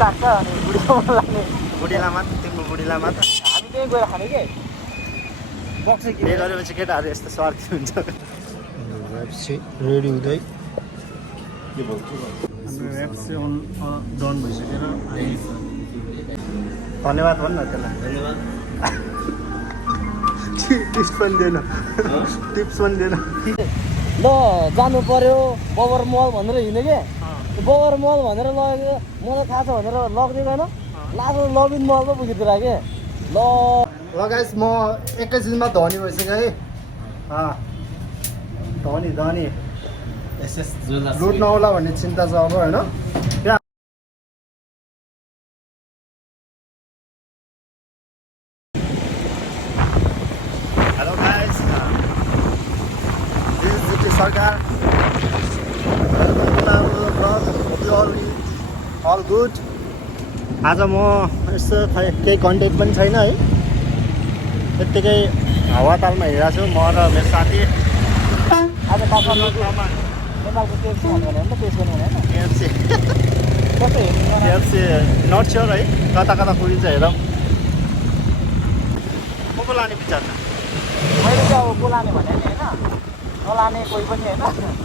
चाख्छ अनि बुढीसम्म लाग्ने बुढीलाई मात्र तिम्रो बुढीलाई मात्र हामी त्यही गएर खाने के बक्स के गरेपछि केटाहरू यस्तो स्वार्थी हुन्छ KFC रेडी हुँदै हाम्रो KFC डन भइसकेर आइन्छ धन्यवाद भन् न त्यसलाई धन्यवाद टिप्स पनि दिएन टिप्स पनि दिएन ल जानु पर्यो बबर मल भनेर हिँड्यो के बबर मल भनेर लगेको मलाई थाहा छ भनेर लगिदिँदैन लास्ट लबिन मल पो पुगिदिएर के ल गाइस म एकैछिनमा धनी भइसकेँ है धनी लुट नहोला भन्ने चिन्ता छ अब होइन हेलो गाइस सरकार अल गुड आज म यस्तो खै केही कन्टेन्ट पनि छैन है यत्तिकै हावातालमा हिँडेको छु म र मेरो साथी आज नेपालको केएफसी खानु भने त टेस्ट गर्नु भने KFC कस्तो हेर्नु KFC नट स्योर है कता कता पुगिन्छ हेरौँ को लाने विचारमा मैले चाहिँ अब को लाने भने नि होइन नलाने कोही पनि होइन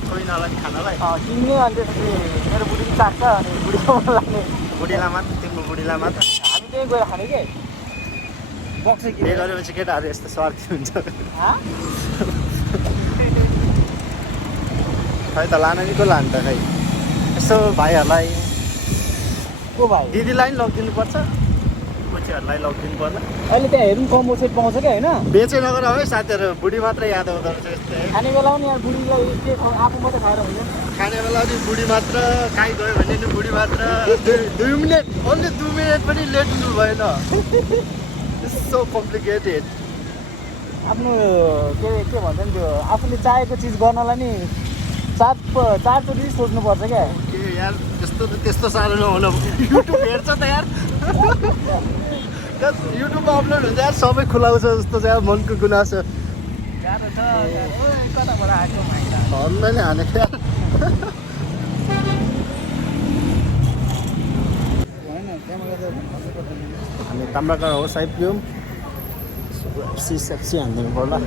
कोही नलाने खानालाई किन्ने अनि त्यसपछि मेरो बुढी पनि चाख्छ अनि बुढीसम्म लाग्ने बुढीलाई मात्र तिम्रो बुढीलाई मात्र हामी त्यही गएर खाने के बक्स के गरेपछि केटाहरू यस्तो स्वार्थी हुन्छ खै त लान नि को लान्छ खै यसो भाइहरूलाई को भाइ दिदीलाई नि लगिदिनुपर्छ कोचीहरूलाई लगिदिनु पर्ला अहिले त्यहाँ हेर्नु कम्बो सेट पाउँछ क्या होइन बेचे नगर है साथीहरू बुढी मात्रै याद आउँदो रहेछ यस्तै खाने बेला पनि यहाँ बुढीलाई के आफू मात्रै खाएर हुँदैन खाने बेला नि बुढी मात्र काहीँ गयो भने नि बुढी मात्र 2 मिनट ओन्ली 2 मिनट पनि लेट हुनु भएन सो कम्प्लिकेटेड आफ्नो के भन्छ नि त्यो आफूले चाहेको चिज गर्नलाई नि चारचोटि सोच्नुपर्छ क्या के यार त्यस्तो साह्रो नहुन युट्युब हेर्छ त यार युट्युबमा अपलोड हुन्छ यार सबै खुलाउँछ जस्तो चाहिँ मनको गुनासो गाह्रो छ कताबाट आएको माइला भन्दै हानेको यार हामी ताम्राकार होस् आइपुग्यौँ सेप्सी हानिदिनु पर्ला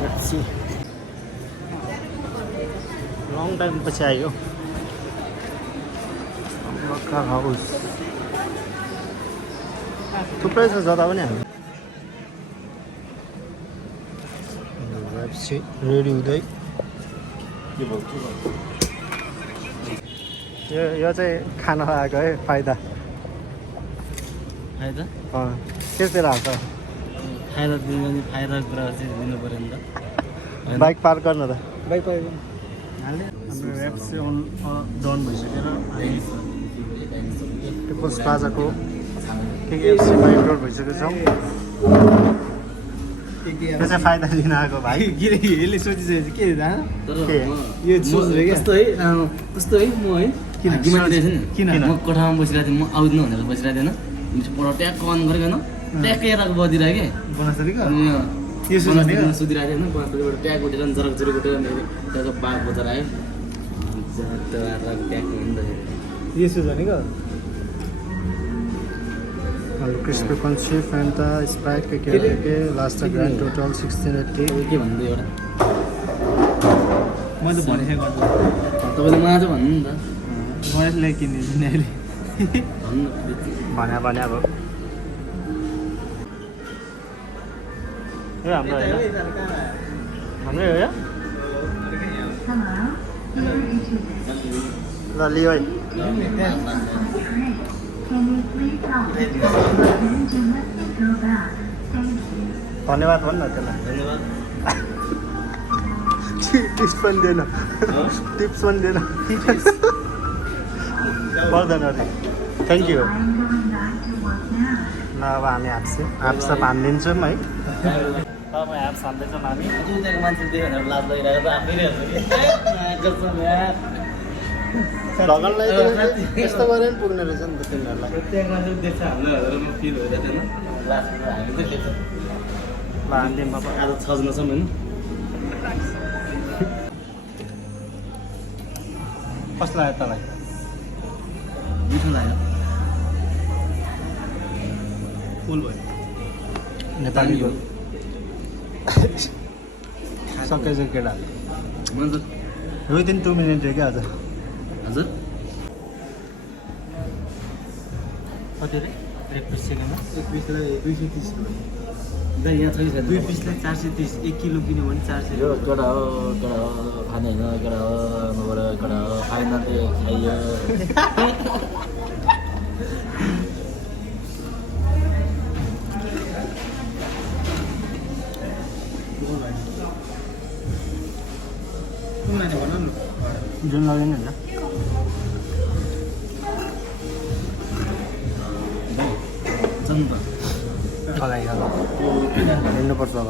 सेप्सी लङ टाइम पछि आयो ताम्राकार हाउस थुप्रै छ जता पनि हामी KFC रेडी हुँदै यो चाहिँ खाना आएको है फाइदा फाइदा केतिर हाल्छ फाइदा दिनु भने फाइदा कुरा चाहिँ दिनु पऱ्यो नि त बाइक पार्क गर्न त बाइक पाइयो हाम्रो KFC डन भइसकेर आइन्छ पिपल्स प्लाजाको KKFC मेन रोड भइसकेको छौँ यो चाहिँ फाइदा लिन आएको भाइ यसले सोचिसकेपछि के तर के? यो सोच्दै क्या कस्तो है कस्तो है म है किन डिमान्ड दिएछ नि किन? म कोठामा बसिरहेको थिएँ म आउँदिनँ भनेर बसिरहेको थिएन पढ ट्याक्क अन गरिकन ट्याक्कै यताको बदिरहेको के बनस्तरीको अनि यो सोच्ने सुतिरहेको थिएन बनस्तरीबाट ट्याक उठेर जरक जरक उठेर मेरो त्यहाँको बाघ बजार आयो ट्याक हिँड्दाखेरि यो सोच्नेको क्रिस्पी कन्ची फ्यान्टा स्प्राइट के लास्ट ग्रान्ड टोटल 1680 के भन्नु एउटा मैले भनिसकेको तपाईँले मलाई चाहिँ भन्नु नि त गणेशले किनिदिनु नि अहिले भन्नु भने अब यो हाम्रो होइन हाम्रै हो यो ल लियो है धन्यवाद भन् न त्यसलाई धन्यवाद टिप्स पनि दिएन टिप्स पनि दिएन पर्दैन अरे थ्याङ्क यू ल अब हामी हाप्स हानिदिन्छौँ है अब हाप्स हान्दैछौँ हामी त्यहाँको मान्छे देख्यो भनेर लाज लागिरहेको त आफैले ढगललाई यस्तो गरेर पनि पुग्ने रहेछ नि त तिनीहरूलाई प्रत्येक मान्छे देख्छ हामीलाई भनेर म फिल भइरहेको थिएन लाज हामी चाहिँ देख्छ ल हानिदिउँ बाबा आज 6 जना छौँ होइन कस्तो लाग्यो तँलाई मिठो लाग्यो फुल भयो नेपालीको सकेछ केटा विदिन 2 मिनट हो क्या आज हजुर कति रे 1 पिस सेकेन्डमा 1 पिसलाई 230 हो दाइ यहाँ छ कि छैन 2 पिसलाई 430 1 किलो किन्यो भने 400 यो केटा हो खाने होइन केटा हो नभएर केटा हो खाएन त्यो खाइयो कुन लाने भन न जुन लाग्दैन नि चन्द मलाई हिँड्नुपर्छ अब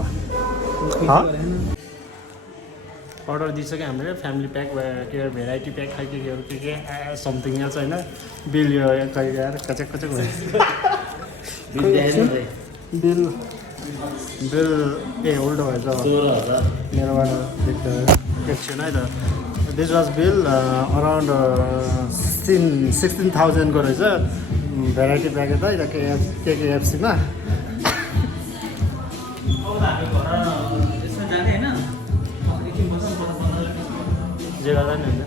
अर्डर दिइसक्यो हामीले फ्यामिली प्याक के भेराइटी प्याक खै के समथिङ यहाँ छ होइन बिल यो खै यार कचक कचक भयो बिल बिल ए उल्टो भएछ 16,000 मेरोबाट देख्छ एकछिन है त दिस वाज बिल अराउन्ड 16,000 को रहेछ भेराइटी प्याकेट है त केकेएफसीमा जे गर्दा नि हुन्छ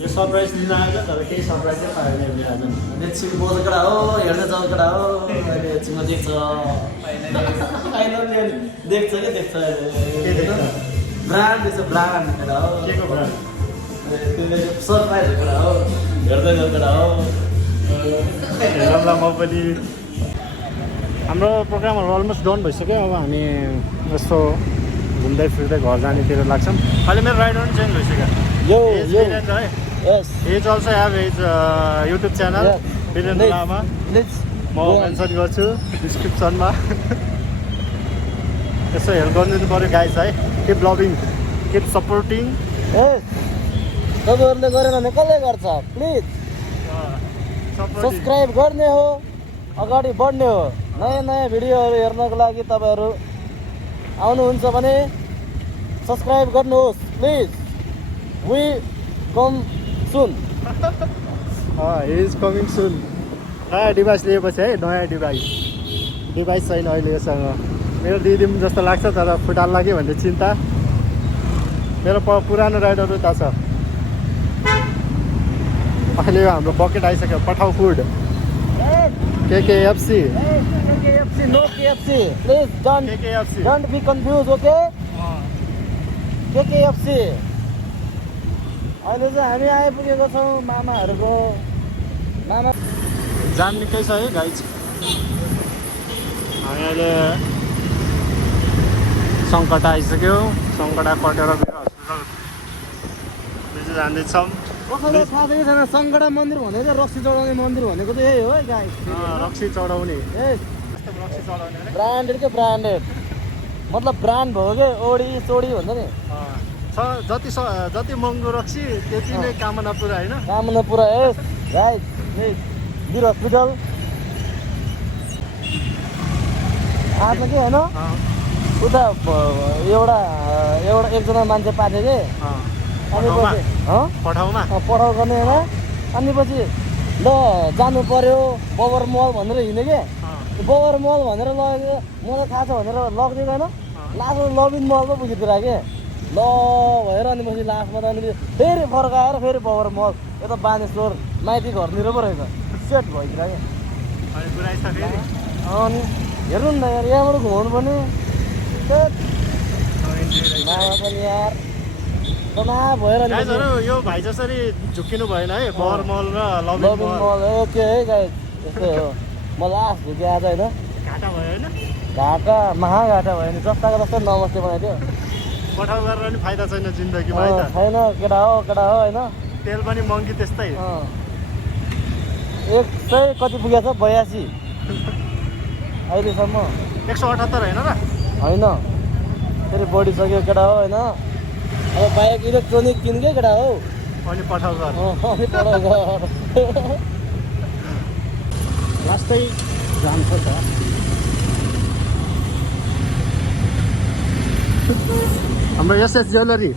यो सरप्राइज दिन आएको तर केही सरप्राइज चाहिँ पाएन हामीले आज एकछिन बोल्छ केटा हो हेर्दै जाऊ केटा हो अहिले एकछिनमा देख्छ फाइनली देख्छ कि देख्छ के देख्छ ब्रान्ड देख्छ ब्रान्ड केटा हो के को ब्रान्ड सरप्राइज हो केटा हो हेर्दै जाऊ केटा हो हेरौँला म पनि हाम्रो प्रोग्रामहरू अलमोस्ट डन भइसक्यो अब हामी यस्तो घुम्दै फिर्दै घर जानेतिर लाग्छौँ अहिले मेरो राइडर पनि चेन्ज भइसक्यो यो वीरेन्द्र है yes he's also have his YouTube channel Virendra Lama let's म मेन्सन गर्छु डिस्क्रिप्सनमा यसो हेल्प गरिदिनु पऱ्यो गाइस है किप लभिङ किप सपोर्टिङ यस तपाईँहरूले गरेन भने कसले गर्छ प्लिज सब्सक्राइब गर्ने हो अगाडि बढ्ने हो नयाँ नयाँ भिडियोहरू हेर्नको लागि तपाईँहरू आउनुहुन्छ भने सब्सक्राइब गर्नुहोस् please we come soon is coming soon नयाँ डिभाइस लिएपछि है नयाँ डिभाइस छैन अहिले योसँग मेरो दिदी पनि जस्तो लाग्छ तर फुटाल्ला कि भन्ने चिन्ता मेरो पुरानो राइडर उता छ अहिले यो हाम्रो बकेट आइसक्यो पठाउ food KKFC KKFC no KFC please KKFC don't be confused okay KKFC अहिले चाहिँ हामी आइपुगेको छौँ मामाहरूको मामा जाम निकै छ है गाइज हामी अहिले सङ्कटा आइसक्यो सङ्कटा कटेर हस्पिटल जाँदैछौँ कसैले थाहा छैन छैन सङ्कटा मन्दिर भनेको रक्सी चढाउने मन्दिर भनेको चाहिँ यही हो है गाई रक्सी चढाउने ए रक्सी चढाउने ब्रान्डेड के ब्रान्डेड मतलब ब्रान्ड भयो के ओडी चोडी भन्छ नि जति महँगो रक्सी त्यति नै कामना पुरा होइन कामना पुरा ए गाई वीर हस्पिटल आज के होइन उता एउटा एकजना मान्छे पाथ्यो कि अनि पछि पठाउमा पठाउ गर्ने होइन अनि पछि ल जानु पर्यो बबर मल भनेर हिँड्यो कि बबर मल भनेर लगेको मलाई थाहा छ भनेर लगिदिएको होइन लास्टमा लबिन मल पो पुगिदिएर के ल भएर अनि पछि लास्टमा त अनि फेरि फर्काएर फेरि बबर मल यता बानेश्वर माइती घरनिर पो रहेछ सेट भइदिएर क्या अनि हेर्नु नि त यार यहाँबाट घुमाउनु पर्ने मामा पनि यार भएर यो भाइ जसरी झुक्किनु भएन है बहर मल र लबिङ मल ओके है गाई त्यस्तै हो म लास्ट झुक्यो आज होइन घाटा भयो होइन घाटा महाघाटा भयो नि जस्ताको जस्तो नमस्ते बनाइदियो पठाउ गरेर पनि फाइदा छैन जिन्दगीमा है त छैन केटा हो होइन तेल पनि महँगी त्यस्तै 100 कति पुगेको छ 82 अहिलेसम्म 178 होइन र होइन फेरि बढिसक्यो केटा हो होइन अब बाइक इलेक्ट्रोनिक किनकै केटा हो अनि पठाउ गर अनि पठाउ गर लास्टै जान्छ त हाम्रो SS jewellery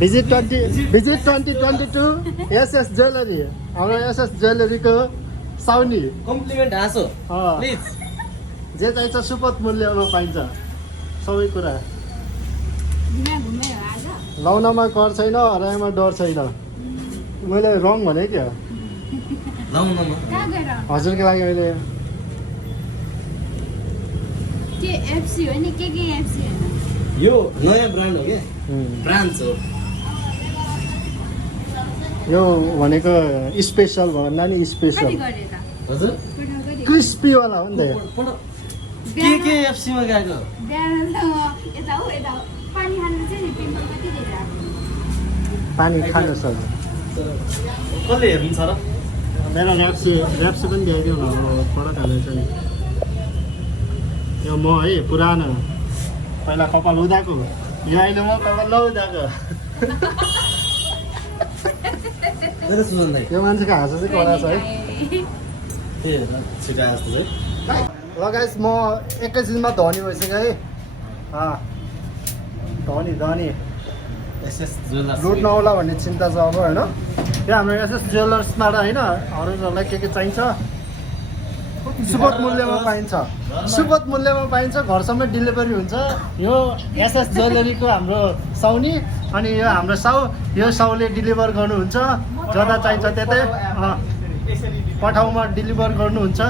visit 2022 SS jewellery हाम्रो एसएस ज्वेलरीको साउनी कम्प्लिमेन्ट हाँसो अँ। प्लिज जे चाहिन्छ सुपथ मूल्यमा पाइन्छ सबै कुरा लाउनमा कर छैन हराएमा डर छैन मैले रङ भने क्या लाउनमा हजुरको लागि अहिले KFC हो नि KKFC हैन यो नयाँ ब्रान्ड हो क्या ब्रान्च हो यो भनेको स्पेसल भन्दा नि स्पेसल कति गरे त हजुर क्रिस्पीवाला हो नि त KKFC मा गएको बिहान त यता हो पानी खानु चाहिँ नि पिम्पल कति दिएर आएको पानी खानु सक्छ कसले हेर्नु छ र मेरो ऱ्याप्सी पनि ल्याइदिउँ न पढा खाँदैछ नि यो म है पुरानो पहिला कपाल उदाएको यो अहिले म कपाल नउदाएको सुजन दाइ यो मान्छेको हाँसो चाहिँ कडा छ है ए छिटा जस्तो छ ल गाइस म एकैछिनमा धनी भइसक्यो है धनी एसएस ज्वेलर्स लुट नहोला भन्ने चिन्ता छ अब होइन त्यो हाम्रो एसएस ज्वेलर्सबाट होइन अरूहरूलाई के चाहिन्छ सुपथ मूल्यमा पाइन्छ सुपथ मूल्यमा पाइन्छ घरसम्म डेलिभरी हुन्छ यो एसएस ज्वेलरीको हाम्रो साउनी अनि यो हाम्रो यो साउले डेलिभर गर्नुहुन्छ जता चाहिन्छ त्यतै पठाउमा डेलिभर गर्नुहुन्छ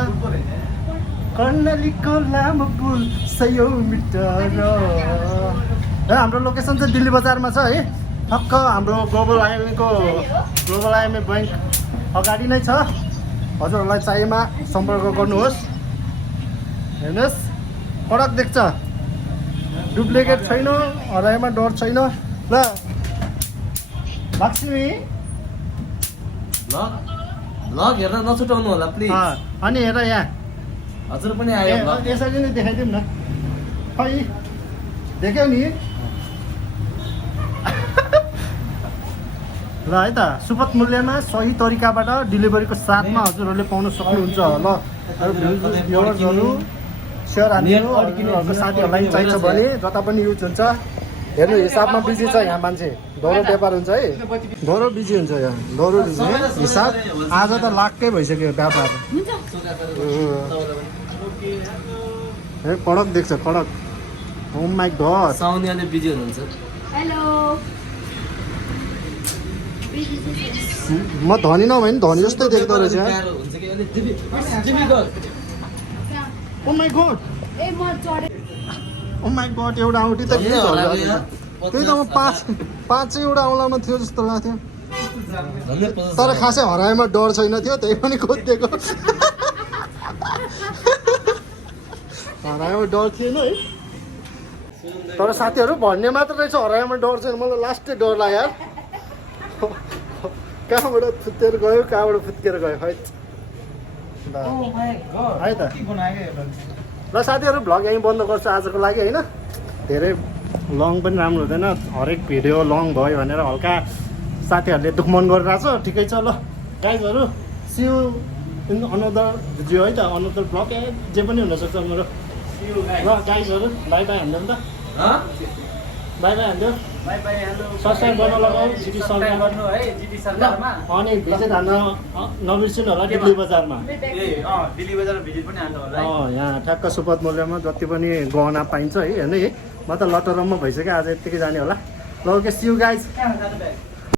कर्णालीको लामो पुल 100 मिटर र हाम्रो लोकेसन चाहिँ दिल्ली बजारमा छ है ठक्क हाम्रो ग्लोबल आइएमए ब्याङ्क अगाडि नै छ हजुरहरूलाई चाहिएमा सम्पर्क गर्नुहोस् हेर्नुहोस् कडक देख्छ डुप्लिकेट छैन हराएमा डर छैन ल लक्ष्मी भ्लग हेर्न नछुटाउनु होला प्लिज अनि हेर यहाँ हजुर पनि आयो भ्लग यसरी नै देखाइदिउँ न खै देख्यौ नि ल है त सुपथ मूल्यमा सही तरिकाबाट डेलिभरीको साथमा हजुरहरूले पाउन सक्नुहुन्छ ल भ्युवर्सहरू सेयर हानिदिनु साथीहरूलाई चाहिन्छ भने जता पनि युज हुन्छ हेर्नु हिसाबमा बिजी छ यहाँ मान्छे डरो व्यापार हुन्छ है डरो बिजी हुन्छ यहाँ डरो हिसाब आज त लाखकै भइसक्यो व्यापार कडक देख्छ कडक होम माई घर साउनीले बिजी हुनुहुन्छ हेलो म धनी नभए नि धनी जस्तै देख्दो रहेछ ओ माई गड ए म चढे ओ माई गड एउटा औँठी त किन झर्छ त्यही त म पाँचैवटा औँलामा थियो जस्तो लाग्थ्यो तर खासै हराएमा डर छैन थियो त्यही पनि खोजिदिएको हराएमा डर थिएन है तर साथीहरू भन्ने मात्र रहेछ हराएमा डर छैन मलाई लास्टै डर लाग्यो यार कहाँबाट फुत्केर गयो कहाँबाट फुत्केर गयो है त ल साथीहरू भ्लग यहीँ बन्द गर्छु आजको लागि होइन धेरै लङ पनि राम्रो हुँदैन हरेक भिडियो लङ भयो भनेर हल्का साथीहरूले दुख मन गरिरहेछ ठिकै छ ल गाइजहरू see you in another video है त अनदर भ्लग जे पनि हुनसक्छ मेरो ल गाइजहरू बाई बाई हान्दिउँ त बाई बाई हान्दियो सब्सक्राइब गर्न लगाऊ जिटी सरकारमा अनि भिजिट हान्न नबिर्सिनु होला दिल्ली बजारमा यहाँ ठ्याक्क सुपथ मूल्यमा जति पनि गहना पाइन्छ है हेर्नु है म त लटरममा भइसक्यो आज यत्तिकै जाने होला ल ओके सी यू गाइज